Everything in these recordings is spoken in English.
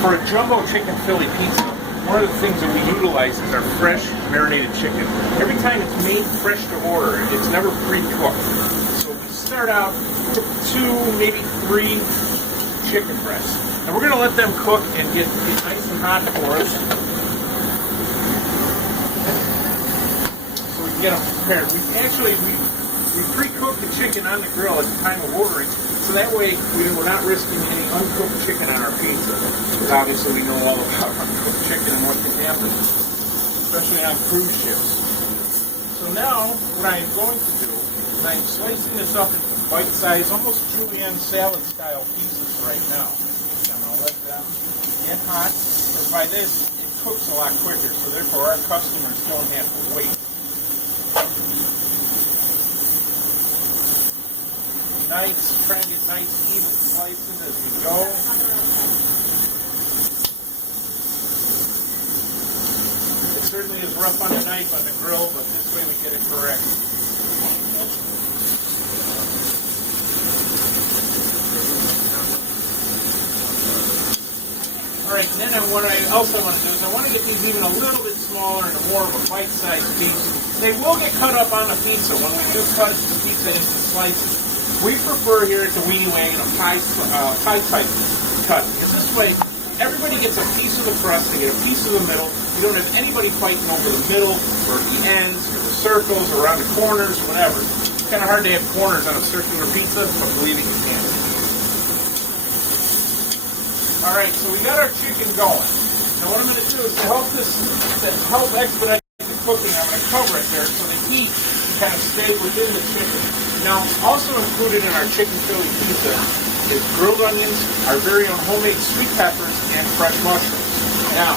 For a jumbo chicken Philly pizza, one of the things that we utilize is our fresh marinated chicken. Every time it's made fresh to order, it's never pre-cooked. So we start out with 2, maybe 3 chicken breasts. And we're going to let them cook and get nice and hot for us. So we can get them prepared. We pre-cook the chicken on the grill at the time of ordering. So that way, we're not risking any uncooked chicken on our pizza. Because obviously we know all about uncooked chicken and what can happen, especially on cruise ships. So now, what I am going to do is I am slicing this up into bite-sized, almost julienne salad-style pieces right now. I'm going to let them get hot, because by this, it cooks a lot quicker, so therefore our customers don't have to wait. Nice, try and get nice even slices as we go. It certainly is rough on the knife on the grill, but this way we get it correct. Alright, then what I also want to do is I want to get these even a little bit smaller and more of a bite-sized piece. They will get cut up on the pizza when we just cut the pizza into slices. We prefer here at the WeeNee Wagon a pie-type cut, because this way everybody gets a piece of the crust, they get a piece of the middle. You don't have anybody fighting over the middle or the ends or the circles or around the corners, whatever. It's kind of hard to have corners on a circular pizza, but believe it, you can. Alright, so we got our chicken going. Now what I'm going to do is to help expedite the cooking, I'm going to cover it there so the heat can kind of stay within the chicken. Now, also included in our chicken Philly pizza is grilled onions, our very own homemade sweet peppers, and fresh mushrooms. Now,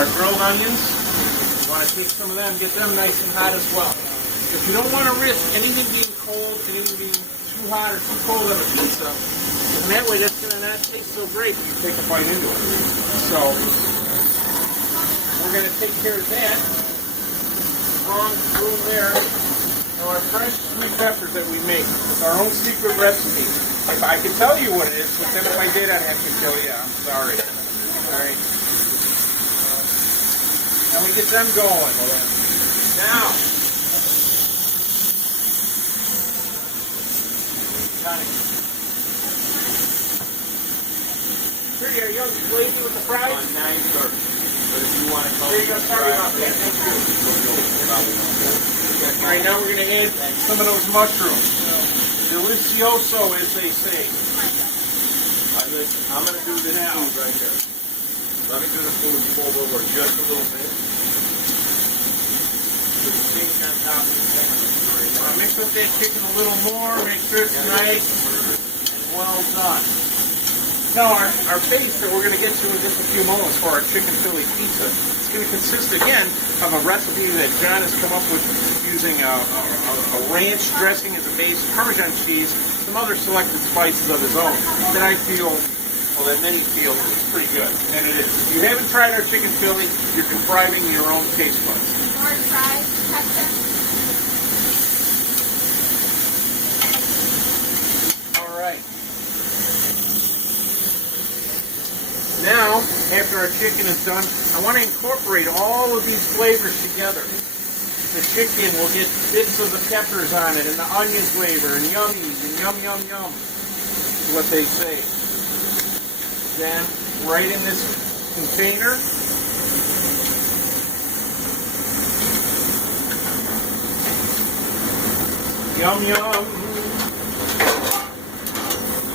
our grilled onions, you want to take some of them, get them nice and hot as well. If you don't want to risk anything being cold, anything being too hot or too cold on a pizza, and that way that's going to not taste so great when you take a bite into it. So, we're going to take care of that. Wrong through there. Now our fresh sweet peppers that we make with our own secret recipe. If I could tell you what it is, but then if I did, I'd have to kill you. I'm sorry. Alright. Now we get them going. Now. Pretty, are you lazy with the fries? 9:30. But if you want to come, there you go. Sorry about that. Thank you. Alright, now we're going to add some of those mushrooms. Delicioso, as they say. I'm going to do this food right here. Let me do the food fold over just a little bit. So the chicken on top of the pan. Mix up that chicken a little more, make sure it's nice and well done. Now, our base that we're going to get to in just a few moments for our chicken Philly pizza, it's going to consist, again, of a recipe that John has come up with using a ranch dressing as a base, Parmesan cheese, some other selected spices of his own that I feel, well, that many feel is pretty good. And it is. If you haven't tried our chicken Philly, you're depriving your own taste buds. More fries, Cappas. All right. Now, after our chicken is done, I want to incorporate all of these flavors together. The chicken will get bits of the peppers on it, and the onion flavor, and yummies, and yum, yum, yum, is what they say. Then, right in this container, yum, yum,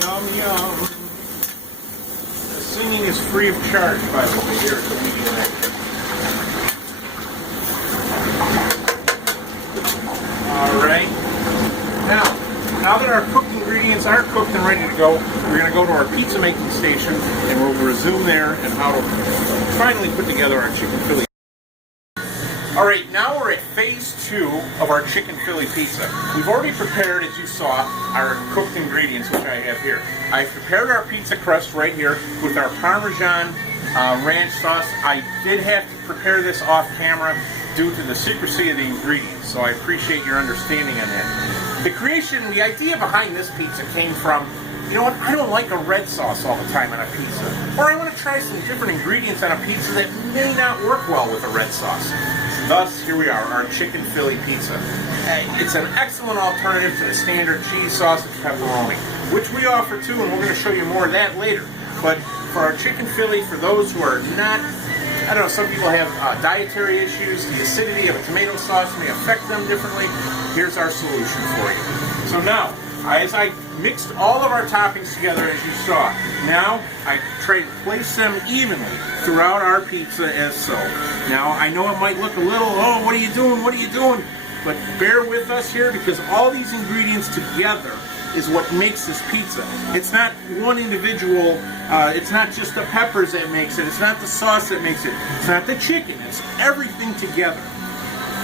yum, yum. Singing is free of charge, by the way, here at the WeeNee Wagon. Alright. Now that our cooked ingredients are cooked and ready to go, we're going to go to our pizza making station and we'll resume there and how to finally put together our chicken Philly. Alright, now we're at phase 2 of our chicken Philly pizza. We've already prepared, as you saw, our cooked ingredients, which I have here. I've prepared our pizza crust right here with our Parmesan ranch sauce. I did have to prepare this off camera due to the secrecy of the ingredients, so I appreciate your understanding on that. The idea behind this pizza came from you know what, I don't like a red sauce all the time on a pizza. Or I want to try some different ingredients on a pizza that may not work well with a red sauce. Thus, here we are, our chicken Philly pizza. It's an excellent alternative to the standard cheese, sausage, pepperoni, which we offer too, and we're going to show you more of that later. But for our chicken Philly, for those who are not, I don't know, some people have dietary issues, the acidity of a tomato sauce may affect them differently, here's our solution for you. So now, as I mixed all of our toppings together as you saw, now I try to place them evenly throughout our pizza as so. Now I know it might look a little, oh, what are you doing, what are you doing? But bear with us here because all these ingredients together is what makes this pizza. It's not one individual, it's not just the peppers that makes it, it's not the sauce that makes it, it's not the chicken, it's everything together.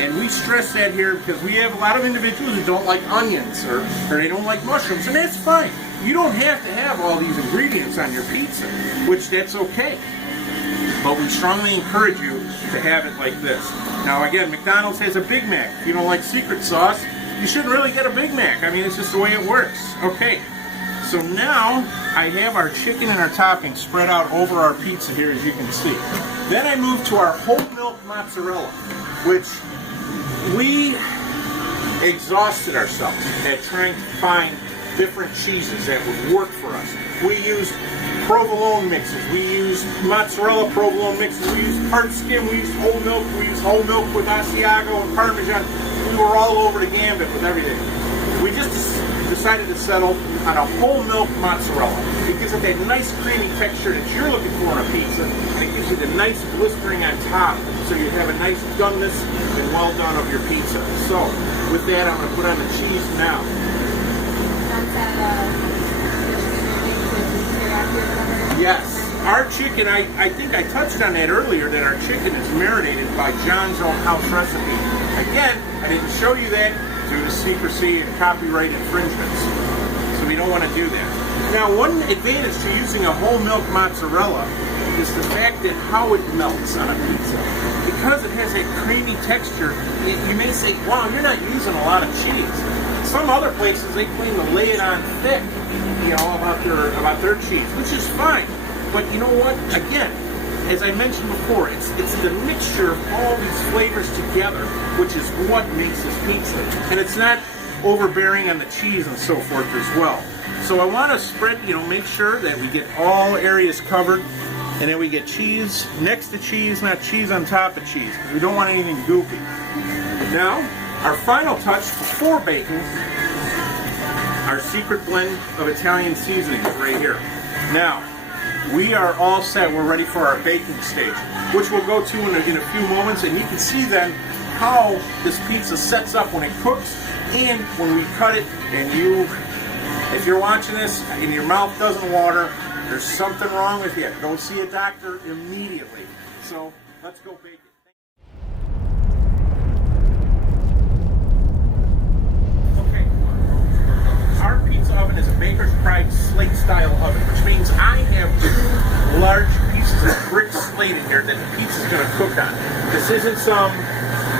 And we stress that here because we have a lot of individuals who don't like onions or they don't like mushrooms, and that's fine. You don't have to have all these ingredients on your pizza, which that's okay. But we strongly encourage you to have it like this. Now again, McDonald's has a Big Mac. If you don't like secret sauce, you shouldn't really get a Big Mac. I mean, it's just the way it works. Okay, so now I have our chicken and our toppings spread out over our pizza here, as you can see. Then I move to our whole milk mozzarella, which we exhausted ourselves at trying to find different cheeses that would work for us. We used provolone mixes, we used mozzarella provolone mixes, we used hard skim, we used whole milk with Asiago and Parmesan. We were all over the gambit with everything. We just decided to settle on a whole milk mozzarella. It gives it that nice creamy texture that you're looking for in a pizza, and it gives you the nice blistering on top, so you have a nice doneness and well done of your pizza. So, with that, I'm going to put on the cheese now. Yes, our chicken, I think I touched on that earlier, that our chicken is marinated by John's own house recipe. Again, I didn't show you that due to secrecy and copyright infringements. So we don't want to do that. Now, one advantage to using a whole milk mozzarella is the fact that how it melts on a pizza. Because it has that creamy texture, you may say, wow, you're not using a lot of cheese. Some other places, they claim to lay it on thick, you know, about their cheese, which is fine. But you know what? Again, as I mentioned before, it's the mixture of all these flavors together, which is what makes this pizza. And it's not overbearing on the cheese and so forth as well. So I want to spread, make sure that we get all areas covered, and then we get cheese next to cheese, not cheese on top of cheese, because we don't want anything goopy. Now, our final touch before baking, our secret blend of Italian seasonings right here. Now, we are all set. We're ready for our baking stage, which we'll go to in a few moments, and you can see then how this pizza sets up when it cooks and when we cut it. And if you're watching this and your mouth doesn't water, there's something wrong with you. Go see a doctor immediately. So let's go bake it. Our pizza oven is a Baker's Pride slate style oven, which means I have two large pieces of brick slate in here that the pizza is going to cook on. This isn't some,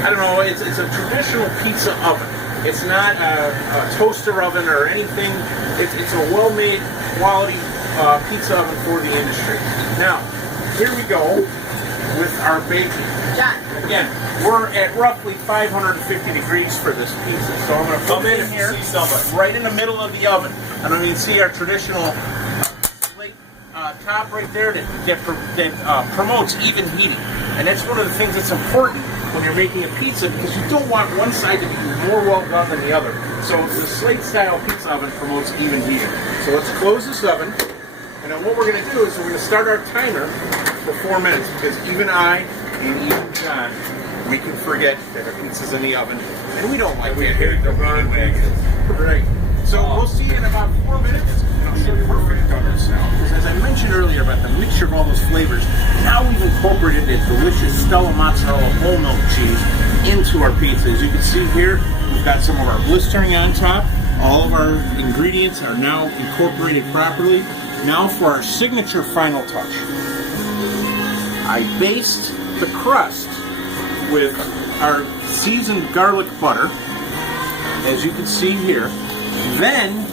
I don't know, it's a traditional pizza oven. It's not a toaster oven or anything. It's a well-made quality pizza oven for the industry. Now, here we go with our baking. Again, we're at roughly 550 degrees for this pizza. So I'm going to put it in here, right in the middle of the oven. And I mean, see our traditional slate top right there that promotes even heating. And that's one of the things that's important when you're making a pizza, because you don't want one side to be more well done than the other. So the slate style pizza oven promotes even heating. So let's close this oven. And then what we're going to do is we're going to start our timer for 4 minutes, because even I and even John, we can forget that our pizza's in the oven, and we don't like to hit the wrong way. Right. So we'll see you in about 4 minutes, and I'll show you perfect doneness now. Because as I mentioned earlier about the mixture of all those flavors, now we've incorporated that delicious Stella Mozzarella whole milk cheese into our pizza. As you can see here, we've got some of our blistering on top. All of our ingredients are now incorporated properly. Now for our signature final touch. I based the crust with our seasoned garlic butter, as you can see here. Then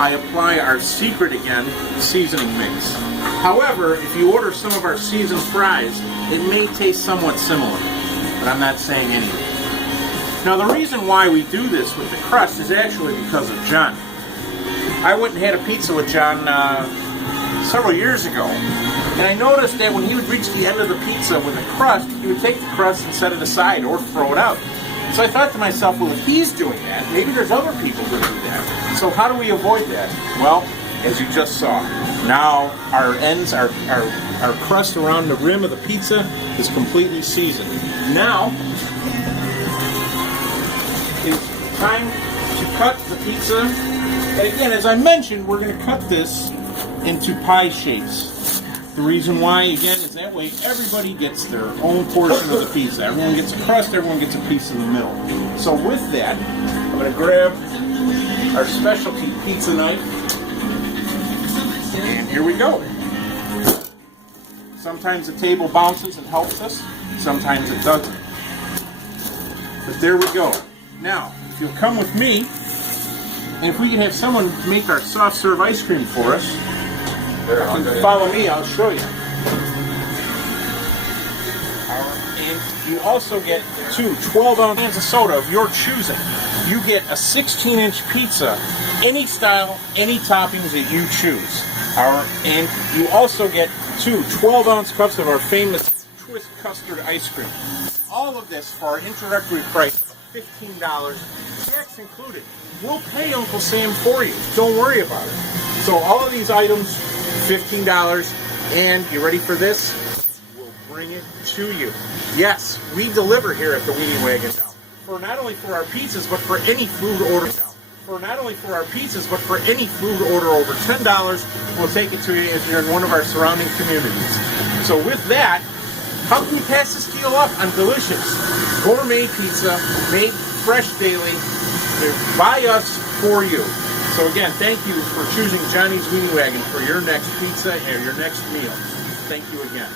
I apply our secret again seasoning mix. However, if you order some of our seasoned fries, it may taste somewhat similar, but I'm not saying anything. Now the reason why we do this with the crust is actually because of John. I went and had a pizza with John several years ago, and I noticed that when he would reach the end of the pizza with the crust, he would take the crust and set it aside or throw it out. So I thought to myself, well, if he's doing that, maybe there's other people who do that. So how do we avoid that? Well, as you just saw, now our ends, our crust around the rim of the pizza is completely seasoned. Now is time to cut the pizza. And again, as I mentioned, we're going to cut this into pie shapes. The reason why, again, is that way everybody gets their own portion of the pizza. Everyone gets a crust, everyone gets a piece in the middle. So with that, I'm going to grab our specialty pizza knife, and here we go. Sometimes the table bounces and helps us, sometimes it doesn't. But there we go. Now, if you'll come with me, and if we can have someone make our soft serve ice cream for us, follow me, I'll show you. And you also get 2 12-ounce cans of soda of your choosing. You get a 16-inch pizza, any style, any toppings that you choose. And you also get 2 12-ounce cups of our famous twist custard ice cream. All of this for our introductory price of $15, tax included. We'll pay Uncle Sam for you. Don't worry about it. So all of these items, $15, and you ready for this? We'll bring it to you. Yes, we deliver here at the WeeNee Wagon now. For not only for our pizzas, but for any food order now. For not only for our pizzas, but for any food order over $10, we'll take it to you if you're in one of our surrounding communities. So with that, how can we pass this deal up on delicious gourmet pizza made fresh daily by us for you? So again, thank you for choosing Johnny's WeeNee Wagon for your next pizza or your next meal. Thank you again.